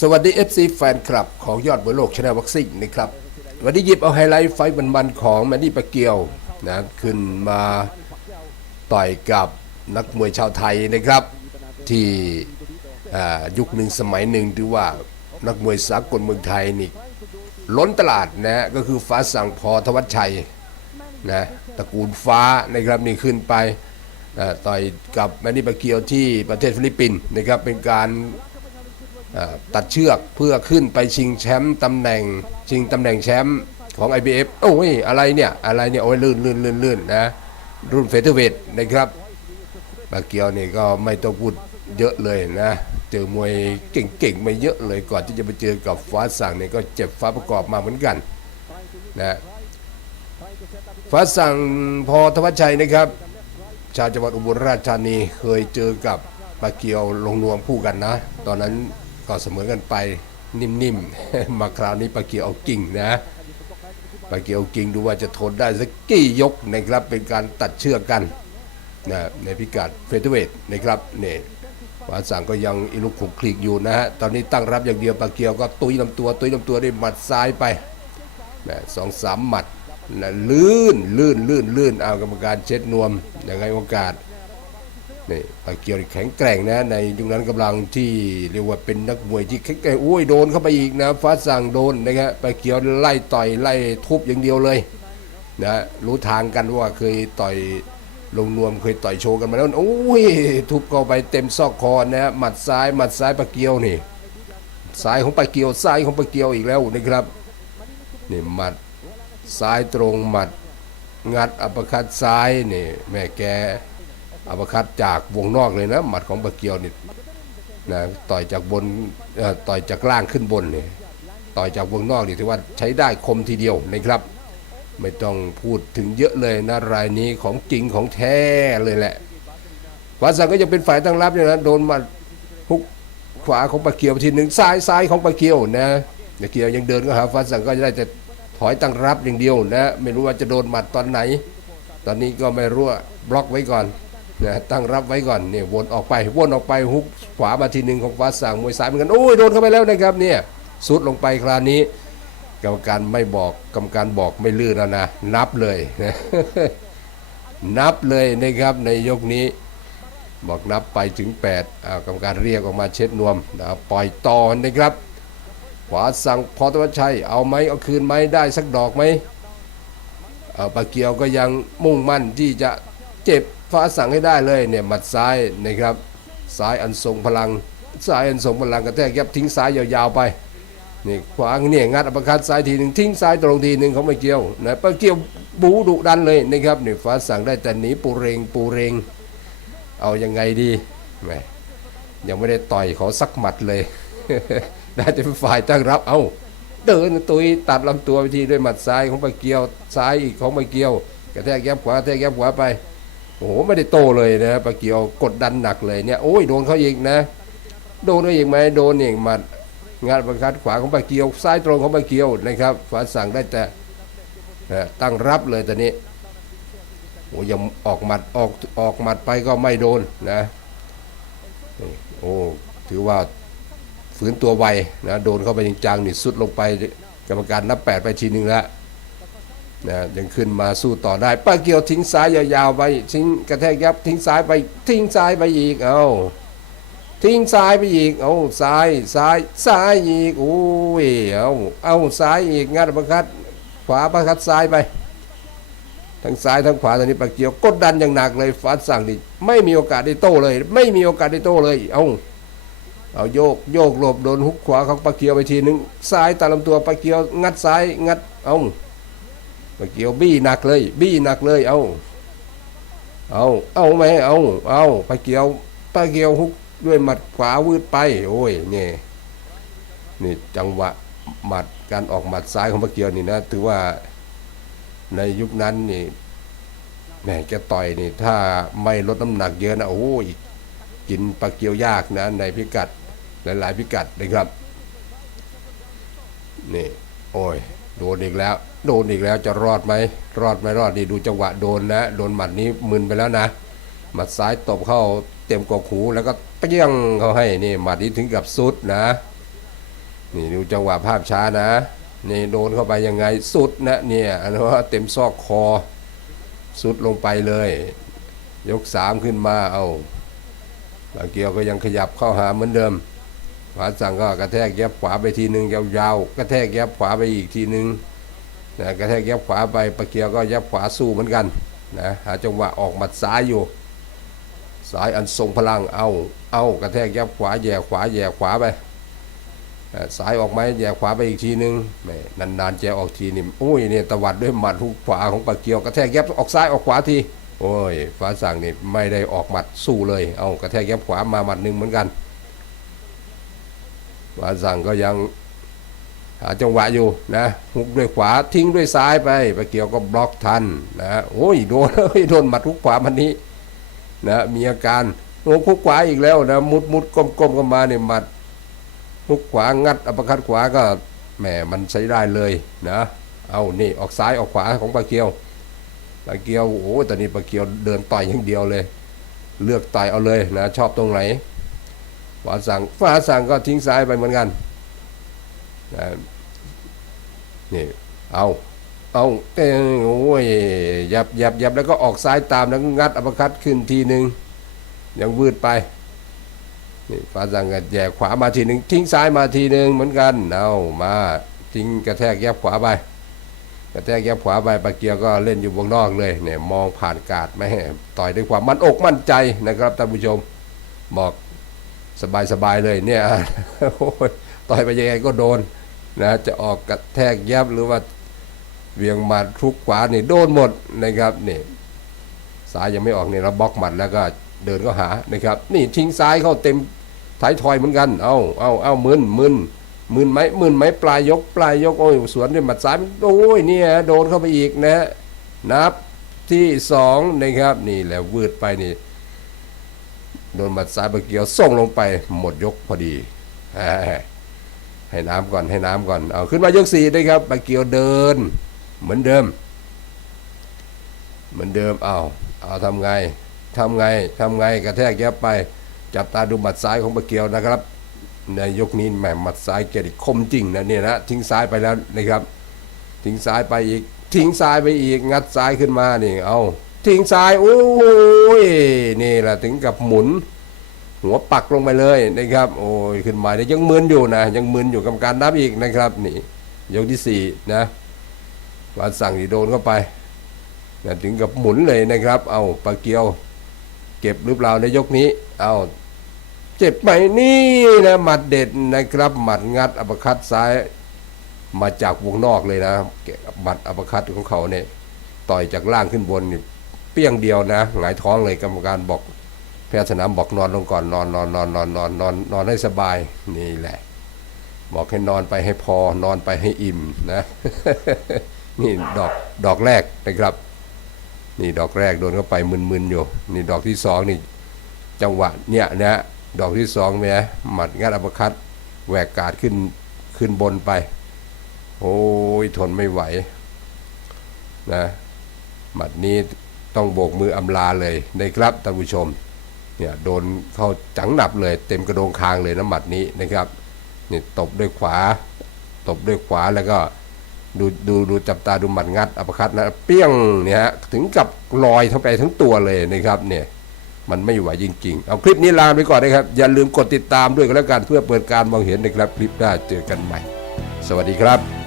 สวัสดี FC แฟนคลับของยอดมวยโลกชนะวัคซิ่งนะครับ วันนี้หยิบเอาไฮไลท์ไฟต์มันๆของแมนนี่ปะเกียวนะขึ้นมาต่อยกับนักมวยชาวไทยนะครับ ที่ยุคหนึ่งสมัยหนึ่งถือว่านักมวยสากลเมืองไทยนี่ล้นตลาดนะก็คือฟ้าสั่งพอทวัชชัยนะตระกูลฟ้านะครับนี่ขึ้นไปต่อยกับแมนนี่ปะเกียวที่ประเทศฟิลิปปินส์นะครับเป็นการ ตัดเชือกเพื่อขึ้นไปชิงแชมป์ตำแหน่ง ชิงตำแหน่งแชมป์ของ IBF โอ้ยอะไรเนี่ยอะไรเนี่ยโอ้ยลื่นลื่นลื่นลื่นนะรุ่นเฟเธอร์เวทนะครับบาเกียวนี่ก็ไม่ต้องพูดเยอะเลยนะเจอมวยเก่งๆมาเยอะเลยก่อนที่จะไปเจอกับฟ้าสั่งเนี่ยก็เจ็บฟ้าประกอบมาเหมือนกันนะฟ้าสั่งพอทวัชชัยนะครับ ชาวจังหวัดอุบลราชธานีเคยเจอกับปาเกียวลงนวมคู่กันนะ ตอนนั้น ก็เสมอกันไปนิ่มๆ มาคราวนี้ปาเกียวเอากิ่งนะปาเกียวเอากิ่งดูว่าจะทนได้สักกี่ยกนะครับเป็นการตัดเชือกกันนะในพิกัดเฟเธอร์เวทนะครับเนี่ยวาสังก็ยังอิลุกขุกคลิกอยู่นะฮะตอนนี้ตั้งรับอย่างเดียวปาเกียวก็ตุยลำตัว ตุยลำตัวด้วยหมัดซ้ายไปนะสองสามหมัดนะลื่นลื่นลื่นลื่นเอากรรมการเช็ดนวมยังไงโอกาส นี่ปาเกียวแข็งแกร่งนะ ในยุคนั้นกำลังที่เรียกว่าเป็นนักมวยที่แข็งแกร่งโอ้ยโดนเข้าไปอีกนะฟ้าสั่งโดนนะครับปาเกียวไล่ต่อยไล่ทุบอย่างเดียวเลยนะรู้ทางกันว่าเคยต่อยลงนวมเคยต่อยโชว์กันมาแล้วโอ้ยทุบเข้าไปเต็มซอกคอนะหมัดซ้ายหมัดซ้ายปาเกียวนี่ซ้ายของปาเกียวซ้ายของปาเกียวอีกแล้วนะครับนี่หมัดซ้ายตรงหมัดงัดอัปคัดซ้ายนี่แม่แก อัปเปอร์คัดจากวงนอกเลยนะ หมัดของปะเกียวนี่นะต่อยจากบนต่อยจากล่างขึ้นบนเนี่ยต่อยจากวงนอกนี่ถือว่าใช้ได้คมทีเดียวนะครับ ไม่ต้องพูดถึงเยอะเลยนะรายนี้ของจริงของแท้เลยแหละวาสังก็ยังเป็นฝ่ายตั้งรับอยู่นะโดนหมาฮุกขวาของปะเกียวทีหนึ่งซ้ายซ้ายของปะเกียวนะปะเกียวยังเดินก็หาฟ้าสังก็จะได้แต่ถอยตั้งรับอย่างเดียวนะ ไม่รู้ว่าจะโดนหมัดตอนไหน ตอนนี้ก็ไม่รู้ว่าบล็อกไว้ก่อน นะตั้งรับไว้ก่อนเนี่ยวนออกไปวนออกไปฮุกขวามาทีหนึ่งของฟ้าสั่งมวยซ้ายเหมือนกันโอ้ยโดนเข้าไปแล้วนะครับเนี่ยสุดลงไปคราวนี้กรรมการไม่บอกกรรมการบอกไม่ลื่นแล้วนะนับเลยนะนับเลยนะครับในยกนี้ บอกนับไปถึง8อ่ากรรมการเรียกออกมาเช็ดนวมนะปล่อยต่อนะครับ ขวาสั่งพอตวัชชัยเอาไหมเอาคืนไหมได้สักดอกไหมเอ่อปาเกียวก็ยังมุ่งมั่นที่จะเจ็บ ฟ้าสั่งให้ได้เลยเนี่ยหมัดซ้ายนะครับซ้ายอันทรงพลังซ้ายอันทรงพลังกระแทกยับทิ้งซ้ายยาวๆไปนี่ขวางเนี่ยงัดอัปคัดซ้ายทีหนึ่งทิ้งซ้ายตรงทีหนึ่งเของปาเกี่ยวนะปาเกี่ยวบูดุดันเลยนะครับนี่ฟ้าสั่งได้แต่หนีปูเรงปูเรง เอายังไงดีแมยังไม่ได้ต่อยขอสักหมัดเลยได้แต่เป็นฝ่ายตั้งรับเอาเดินตุยตัดลำตัวไปทีด้วยหมัดซ้ายของปะเกี่ยวซ้ายอีกของปะเกี่ยว กระแทกแยบขวากระแทกแยบขวาไป โอ้โหไม่ได้โตเลยนะปะเกียวกดดันหนักเลยเนี่ยโอ้ยโดนเขาอีกนะ โดนเขาอีกไหมโดนอีกมัดงานประคัดขวาของปะเกียว ซ้ายตรงของปะเกียวนะครับฝาสั่งได้แต่ตั้งรับเลยตอนนี้โอ้ยังออกหมัดออกออกหมัดไปก็ไม่โดนนะโอ้ถือว่าฝืนตัวไวนะโดนเข้าไปจริงจังๆนี่สุดลงไปกรรมการนับแปดไปทีหนึ่งแล้ว นะยังขึ้นมาสู้ต่อได้ป้าเกียวทิ้งซ้ายยาวๆไปทิ้งกระแทกยับทิ้งซ้ายไปทิ้งซ้ายไปอีกเอาทิ้งซ้ายไปอีกเอาซ้ายซ้ายซ้ายอีกโอ้ยเอาเอาซ้ายอีกงัดประคัดขวาประคัดซ้ายไปทั้งซ้ายทั้งขวาตอนนี้ปาเกียวกดดันอย่างหนักเลยฟ้าสั่งนี่ไม่มีโอกาสได้โต้เลย ไม่มีโอกาสได้โต้เลย เอาเอาโยกโยกหลบโดนฮุกขวาของปะเกียวไปทีนึงซ้ายตามลำตัวปะเกียว งัดซ้ายงัดเอา ปะเกียวบี้หนักเลย บี้หนักเลย เอาเอาเอาไหมเอาเอาปะเกียวปะเกียวฮุกด้วยหมัดขวาวืดไป โอ้ยนี่นี่จังหวะหมัดการออกหมัดซ้ายของปะเกียวนี่นะถือว่าในยุคนั้นนี่แหมแกต่อยนี่ ถ้าไม่ลดน้ำหนักเยอะนะโอ้ยกินปลาเกียวยากนะ ในพิกัด หลาย ๆ พิกัดนะครับ นี่ โอ้ย โดนอีกแล้ว โดนอีกแล้วจะรอดไหมรอดไม่รอดนี่ดูจังหวะโดนนะ โดนหมัดนี้มึนไปแล้วนะ หมัดซ้ายตบเข้าเต็มกอกหูแล้วก็เปี้ยงเขาให้นี่หมัดนี้ถึงกับสุดนะ นี่ดูจังหวะภาพช้านะนี่โดนเข้าไปยังไงสุดนะเนี่ยอันว่าเต็มซอกคอสุดลงไปเลย ยกสามขึ้นมาเอาบางเกียวก็ยังขยับเข้าหาเหมือนเดิม ขวาสั่งก็กระแทกแยบขวาไปทีหนึ่งยาวๆกระแทกแยบขวาไปอีกทีหนึ่งนะกระแทกแยบขวาไปปะเกียวก็แยบขวาสู้เหมือนกันนะหาจังหวะออกหมัดซ้ายอยู่สายอันทรงพลังเอาเอากระแทกแยบขวาแย่ขวาแย่ขวาไปสายออกไหมแย่ขวาไปอีกทีนึงแม่นานๆแจออกทีนี่โอ้ยเนี่ยตวัดด้วยหมัดหุกขวาของปากเกียวกระแทกแยบออกซ้ายออกขวาทีโอ้ยฟ้าสั่งนี่ไม่ได้ออกหมัดสู้เลย เอากระแทกแยบขวามาหมัดหนึ่งเหมือนกัน ฟ้าสั่งก็ยังหาจังหวะอยู่นะหุกด้วยขวาทิ้งด้วยซ้ายไปปาเกียวก็บล็อกทันนะโอ้ยโดนเฮ้ยโดนหมัดหุกขวามันนี้นะมีอาการโอ้หุกขวาอีกแล้วนะมุดมุดก้มก้มกันมาเนี่ยหมัดฮุกขวางัดอัปคัดขวาก็แหมมันใช้ได้เลยนะเอานี่ออกซ้ายออกขวาของปลาเกียวปลาเกียวโอ้ตอนนี้ปลาเกียวเดินต่อยอย่างเดียวเลย เลือกต่อยเอาเลยนะชอบตรงไหน ฟ้าสั่งฟ้าสั่งก็ทิ้งซ้ายไปเหมือนกันนะนี่เอาเอาเอ้ยโอ้ยยับยับยับแล้วก็ออกซ้ายตามแล้วก็งัดอัปคัดขึ้นทีหนึ่งยังวืดไปนี่ฟ้าสั่งกันแย่ขวามาทีหนึ่งทิ้งซ้ายมาทีหนึ่งเหมือนกันเอามาทิ้งกระแทกแยบขวาไปกระแทกแยบขวาไปปาเกียวก็เล่นอยู่วงนอกเลยเนี่ยมองผ่านกาดไม่ให้ต่อยด้วยความมั่นอกมั่นใจนะครับท่านผู้ชมบอก สบายๆเลยเนี่ยโอ้ยต่อยไปยังไงก็โดนนะจะออกกระแทกแยบหรือว่าเวียงหมัดทุกขวานี่โดนหมดนะครับนี่สายยังไม่ออกเนี่ยเราบล็อกหมัดแล้วก็เดินก็หานะครับ นี่ทิ้งซ้ายเข้าเต็มท้ายทอยเหมือนกัน เอาเอาเอามึนมึนมึนไหมมึนไหมปลายยกปลายยกโอ้ยสวนด้วยหมัดซ้ายโอ้ยเนี่ยโดนเข้าไปอีกนะ นับที่สองนะครับ นี่แหละวืดไปนี่ โดนหมัดซ้ายปะเกียวส่งลงไปหมดยกพอดีให้น้ำก่อนให้น้ำก่อนเอาขึ้นมายกสี่นะครับปะเกียวเดิน เหมือนเดิม เหมือนเดิมเอาเอาทำไงทำไงทำไงกระแทกแยบไป จับตาดูหมัดซ้ายของปะเกียวนะครับ ในยกนี้แหมหมัดซ้ายเกียรติคมจริงนะเนี่ยนะทิ้งซ้ายไปแล้วนะครับ ทิ้งซ้ายไปอีกทิ้งซ้ายไปอีกงัดซ้ายขึ้นมานี่เอา ทิ้งซ้ายโอ้ยนี่แหละถึงกับหมุน หัวปักลงไปเลยนะครับ โอ้ยขึ้นมาเนี่ยยังมึนอยู่นะ ยังมึนอยู่กับการนับอีกนะครับนี่ยกที่สี่นะวาดสั่งที่โดนเข้าไปนะถึงกับหมุนเลยนะครับ เอาปะเกียว เก็บหรือเปล่าในยกนี้ เอาเจ็บไหมนี่นะหมัดเด็ดนะครับหมัดงัดอัปคัดซ้าย มาจากวงนอกเลยนะหมัดอัปคัดของเขาเนี่ยต่อยจากล่างขึ้นบนนี่ ปี้ยงเดียวนะหงายท้องเลยกรรมการบอกแพทย์สนามบอกนอนลงก่อนนอนนอนนอนนอนนอนนอนนอนให้สบายนี่แหละ บอกให้นอนไปให้พอนอนไปให้อิ่มนะ นี่ดอกดอกแรกนะครับ นี่ดอกแรกโดนเข้าไปมึนๆอยู่ นี่ดอกที่สองนี่จังหวะเนี่ยนะดอกที่สองเนี่ยหมัดงัดอัปคัดแหวกกาดขึ้นขึ้นบนไป โอ้ยทนไม่ไหวนะหมัดนี้ ต้องโบกมืออำลาเลยนะครับท่านผู้ชมเนี่ยโดนเข้าจังหนับเลยเต็มกระโดงคางเลยนะหมัดนี้นะครับนี่ตบด้วยขวา ตบด้วยขวาแล้วก็ดูดูดูจับตาดูหมัดงัดอัปคัดนะเปี้ยงเนี่ยฮะถึงกับลอยทั้งไปทั้งตัวเลยนะครับเนี่ยมันไม่ไหวจริงๆ เอาคลิปนี้ลาไปก่อนนะครับ อย่าลืมกดติดตามด้วยกันแล้วกันเพื่อเปิดการมองเห็นในครับคลิปหน้าเจอกันใหม่ สวัสดีครับ